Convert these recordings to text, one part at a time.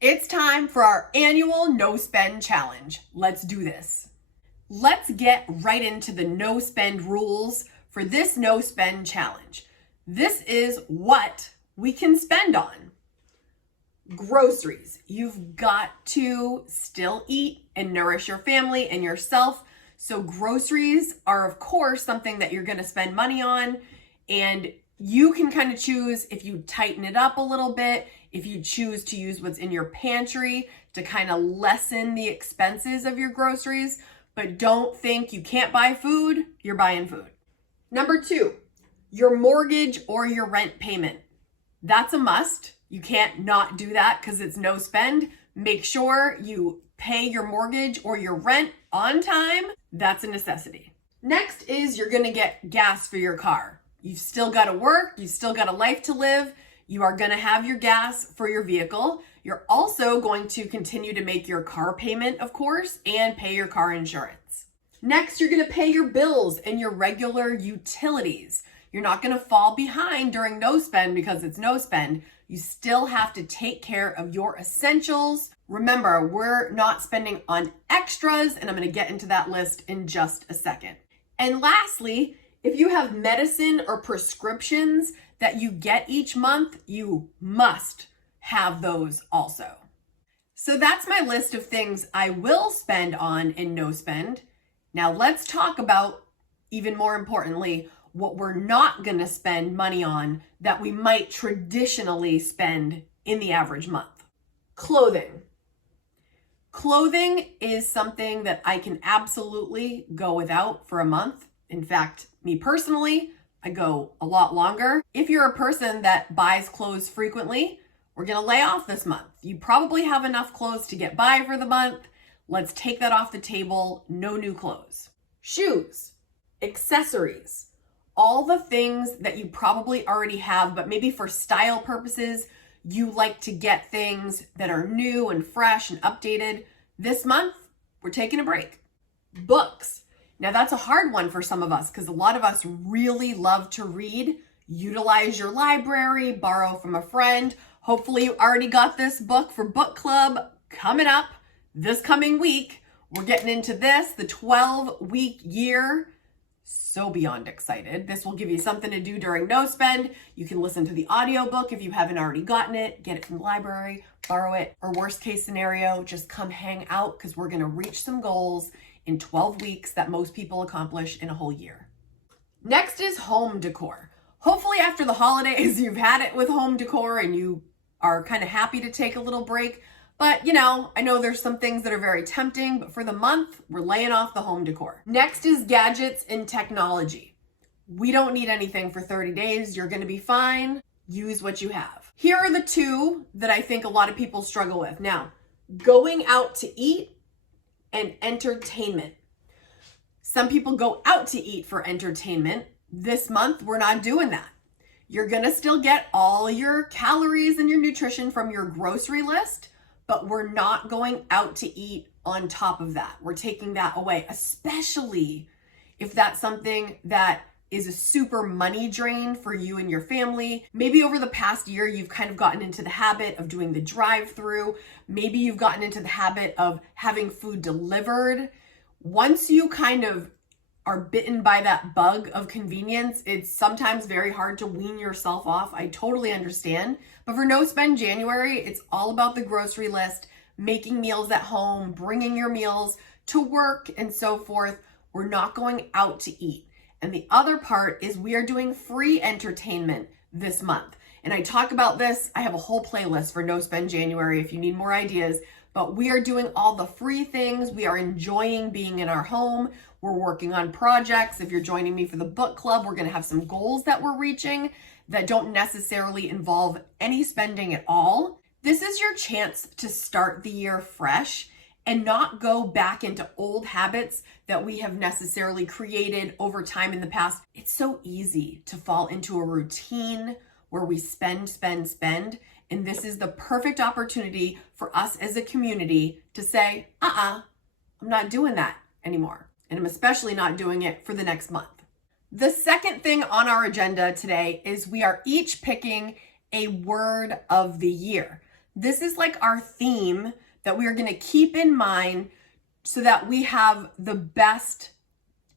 It's time for our annual no spend challenge. Let's do this. Let's get right into the no spend rules for this no spend challenge. This is what we can spend on. Groceries. You've got to still eat and nourish your family and yourself. So groceries are, of course, something that you're going to spend money on. And you can kind of choose if you tighten it up a little bit, if you choose to use what's in your pantry to kind of lessen the expenses of your groceries. But don't think you can't buy food, you're buying food. Number 2, your mortgage or your rent payment. That's a must. You can't not do that because it's no spend. Make sure you pay your mortgage or your rent on time. That's a necessity. Next is you're going to get gas for your car. You've still got to work. You've still got a life to live. You are going to have your gas for your vehicle. You're also going to continue to make your car payment, of course, and pay your car insurance. Next, you're going to pay your bills and your regular utilities. You're not going to fall behind during no spend because it's no spend. You still have to take care of your essentials. Remember, we're not spending on extras, and I'm going to get into that list in just a second. And lastly, if you have medicine or prescriptions that you get each month, you must have those also. So that's my list of things I will spend on in no spend. Now let's talk about, even more importantly, what we're not going to spend money on that we might traditionally spend in the average month. Clothing. Clothing is something that I can absolutely go without for a month. In fact, me personally, I go a lot longer. If you're a person that buys clothes frequently, we're going to lay off this month. You probably have enough clothes to get by for the month. Let's take that off the table. No new clothes. Shoes, accessories, all the things that you probably already have, but maybe for style purposes, you like to get things that are new and fresh and updated. This month, we're taking a break. Books. Now that's a hard one for some of us because a lot of us really love to read. Utilize your library, borrow from a friend. Hopefully you already got this book for book club coming up this coming week. We're getting into this, the 12-week year. So beyond excited. This will give you something to do during no spend. You can listen to the audiobook if you haven't already gotten it, get it from the library, borrow it, or worst case scenario, just come hang out because we're going to reach some goals in 12 weeks that most people accomplish in a whole year. Next is home decor. Hopefully after the holidays, you've had it with home decor and you are kind of happy to take a little break. But I know there's some things that are very tempting, but for the month, we're laying off the home decor. Next is gadgets and technology. We don't need anything for 30 days. You're going to be fine. Use what you have. Here are the 2 that I think a lot of people struggle with. Now, going out to eat and entertainment. Some people go out to eat for entertainment. This month, we're not doing that. You're going to still get all your calories and your nutrition from your grocery list, but we're not going out to eat on top of that. We're taking that away, especially if that's something that is a super money drain for you and your family. Maybe over the past year, you've kind of gotten into the habit of doing the drive-through. Maybe you've gotten into the habit of having food delivered. Once you kind of are bitten by that bug of convenience, it's sometimes very hard to wean yourself off. I totally understand. But for No Spend January, it's all about the grocery list, making meals at home, bringing your meals to work and so forth. We're not going out to eat. And the other part is we are doing free entertainment this month. And I talk about this. I have a whole playlist for No Spend January if you need more ideas. But we are doing all the free things. We are enjoying being in our home. We're working on projects. If you're joining me for the book club, we're going to have some goals that we're reaching that don't necessarily involve any spending at all. This is your chance to start the year fresh and not go back into old habits that we have necessarily created over time in the past. It's so easy to fall into a routine where we spend. And this is the perfect opportunity for us as a community to say, I'm not doing that anymore. And I'm especially not doing it for the next month. The second thing on our agenda today is we are each picking a word of the year. This is like our theme that we are going to keep in mind so that we have the best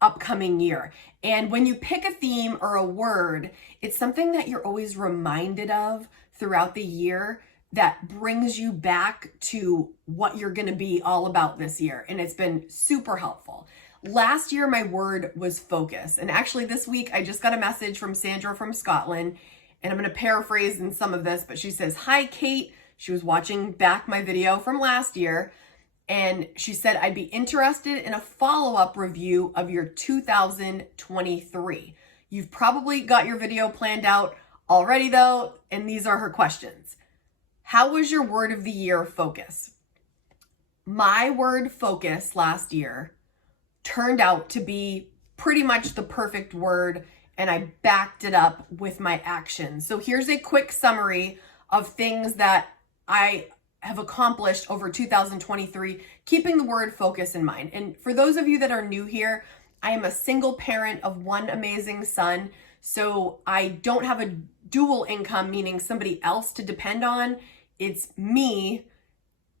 upcoming year. And when you pick a theme or a word, it's something that you're always reminded of throughout the year that brings you back to what you're going to be all about this year. And it's been super helpful. Last year, my word was focus. And actually this week, I just got a message from Sandra from Scotland, and I'm going to paraphrase in some of this, but she says, "Hi, Kate." She was watching back my video from last year, and she said, "I'd be interested in a follow-up review of your 2023. You've probably got your video planned out already though, and these are her questions. How was your word of the year focus?" My word focus last year turned out to be pretty much the perfect word, and I backed it up with my actions. So here's a quick summary of things that I have accomplished over 2023, keeping the word focus in mind. And for those of you that are new here, I am a single parent of one amazing son. So I don't have a dual income, meaning somebody else to depend on. It's me,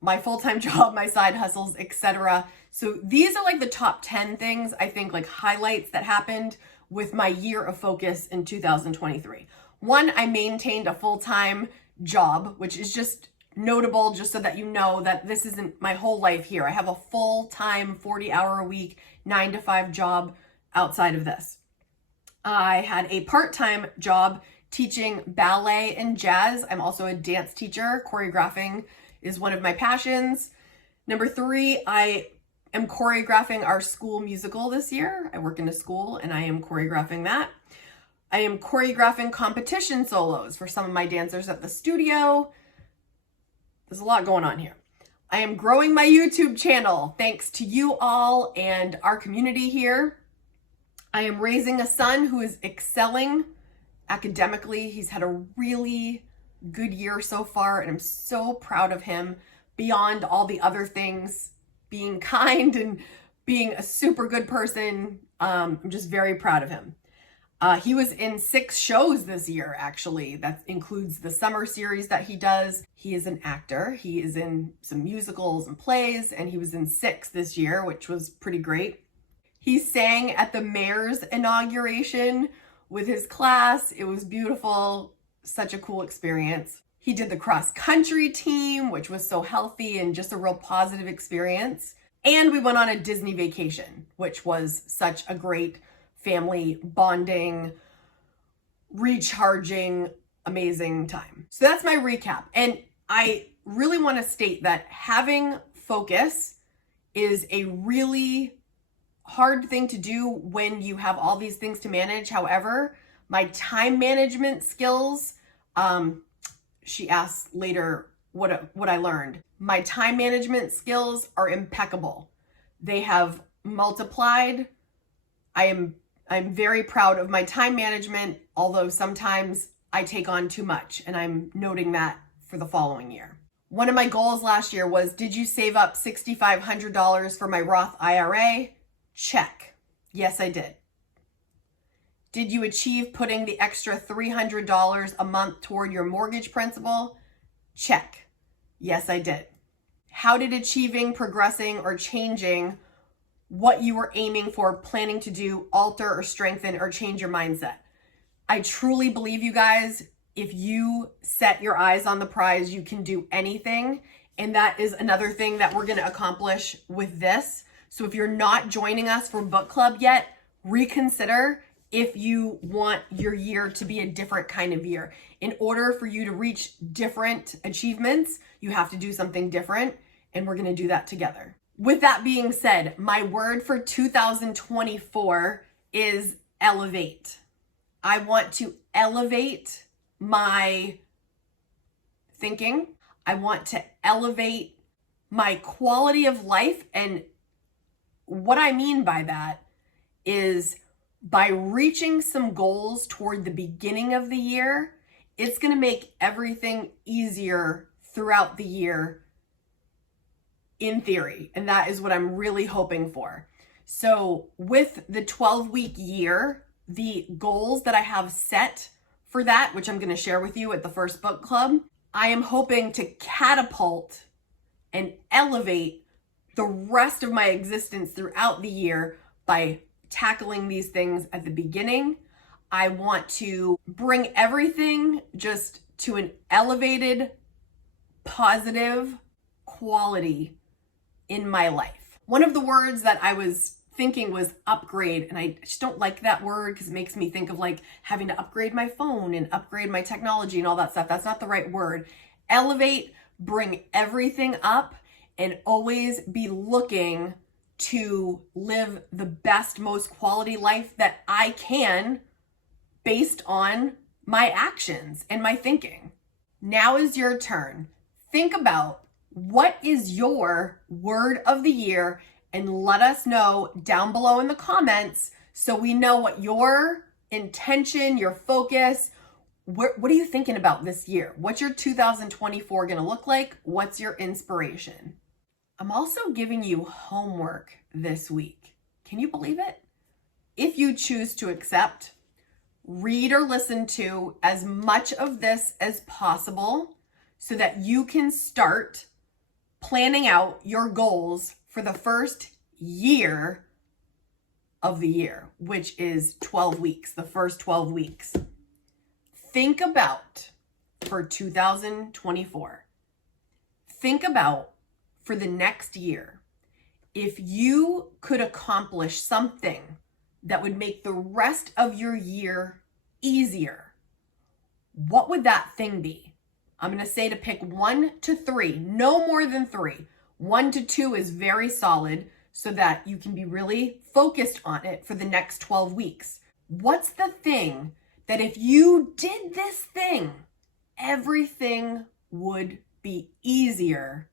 my full-time job, my side hustles, etc. So these are like the top 10 things, I think, like highlights that happened with my year of focus in 2023. One, I maintained a full-time job, which is just notable, just so that you know that this isn't my whole life here. I have a full-time 40-hour-a-week 9-to-5 job outside of this. I had a part-time job teaching ballet and jazz. I'm also a dance teacher. Choreographing is one of my passions. Number 3, I am choreographing our school musical this year. I work in a school and I am choreographing that. I am choreographing competition solos for some of my dancers at the studio. There's a lot going on here. I am growing my YouTube channel thanks to you all and our community here. I am raising a son who is excelling academically. He's had a really good year so far, and I'm so proud of him beyond all the other things, being kind and being a super good person. I'm just very proud of him. He was in 6 shows this year, actually. That includes the summer series that he does. He is an actor. He is in some musicals and plays, and he was in 6 this year, which was pretty great. He sang at the mayor's inauguration with his class. It was beautiful. Such a cool experience. He did the cross country team, which was so healthy and just a real positive experience. And we went on a Disney vacation, which was such a great family bonding, recharging, amazing time. So that's my recap. And I really want to state that having focus is a really hard thing to do when you have all these things to manage. However, my time management skills, she asked later what I learned. My time management skills are impeccable. They have multiplied. I'm very proud of my time management, although sometimes I take on too much, and I'm noting that for the following year. One of my goals last year was, did you save up $6,500 for my Roth IRA? Check. Yes, I did. Did you achieve putting the extra $300 a month toward your mortgage principal? Check. Yes, I did. How did achieving, progressing, or changing what you were aiming for, planning to do, alter or strengthen or change your mindset? I truly believe, you guys, if you set your eyes on the prize, you can do anything. And that is another thing that we're going to accomplish with this. So if you're not joining us for book club yet, reconsider if you want your year to be a different kind of year. In order for you to reach different achievements, you have to do something different, and we're going to do that together. With that being said, my word for 2024 is elevate. I want to elevate my thinking. I want to elevate my quality of life. And what I mean by that is by reaching some goals toward the beginning of the year, it's going to make everything easier throughout the year, in theory. And that is what I'm really hoping for. So with the 12-week year, the goals that I have set for that, which I'm going to share with you at the first book club, I am hoping to catapult and elevate the rest of my existence throughout the year by tackling these things at the beginning. I want to bring everything just to an elevated, positive quality in my life. One of the words that I was thinking was upgrade, and I just don't like that word because it makes me think of like having to upgrade my phone and upgrade my technology and all that stuff. That's not the right word. Elevate, bring everything up, and always be looking to live the best, most quality life that I can based on my actions and my thinking. Now is your turn. Think about what is your word of the year and let us know down below in the comments so we know what your intention, your focus, what are you thinking about this year? What's your 2024 gonna look like? What's your inspiration? I'm also giving you homework this week. Can you believe it? If you choose to accept, read or listen to as much of this as possible so that you can start planning out your goals for the first year of the year, which is 12 weeks, the first 12 weeks. Think about for 2024. Think about for the next year, if you could accomplish something that would make the rest of your year easier, what would that thing be? I'm going to say to pick 1 to 3, no more than 3. 1 to 2 is very solid so that you can be really focused on it for the next 12 weeks. What's the thing that if you did this thing, everything would be easier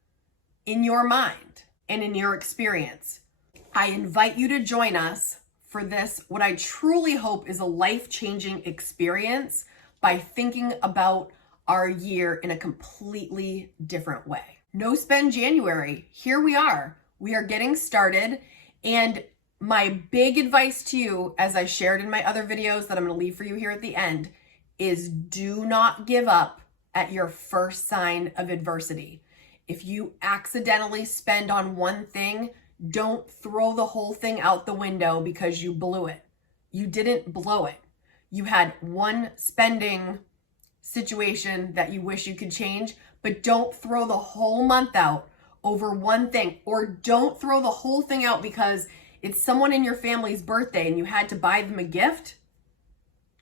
in your mind and in your experience? I invite you to join us for this, what I truly hope is a life-changing experience by thinking about our year in a completely different way. No Spend January, here we are. We are getting started, and my big advice to you, as I shared in my other videos that I'm gonna leave for you here at the end, is do not give up at your first sign of adversity. If you accidentally spend on one thing, don't throw the whole thing out the window because you blew it. You didn't blow it. You had one spending situation that you wish you could change, but don't throw the whole month out over one thing, or don't throw the whole thing out because it's someone in your family's birthday and you had to buy them a gift.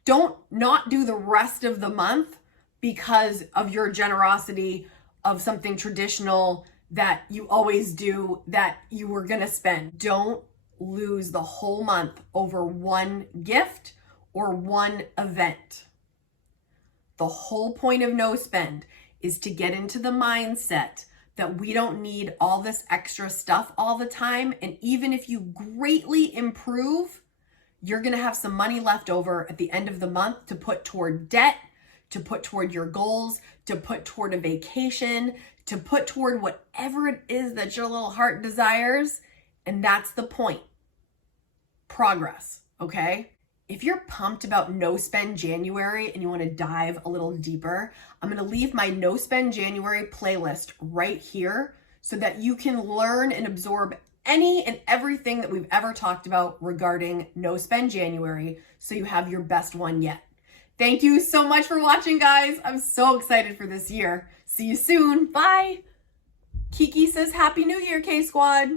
Don't not do the rest of the month because of your generosity of something traditional that you always do that you were gonna spend. Don't lose the whole month over one gift or one event. The whole point of No Spend is to get into the mindset that we don't need all this extra stuff all the time. And even if you greatly improve, you're gonna have some money left over at the end of the month to put toward debt, to put toward your goals, to put toward a vacation, to put toward whatever it is that your little heart desires. And that's the point. Progress, okay? If you're pumped about No Spend January and you want to dive a little deeper, I'm going to leave my No Spend January playlist right here so that you can learn and absorb any and everything that we've ever talked about regarding No Spend January so you have your best one yet. Thank you so much for watching, guys. I'm so excited for this year. See you soon. Bye. Kiki says Happy New Year, K-Squad.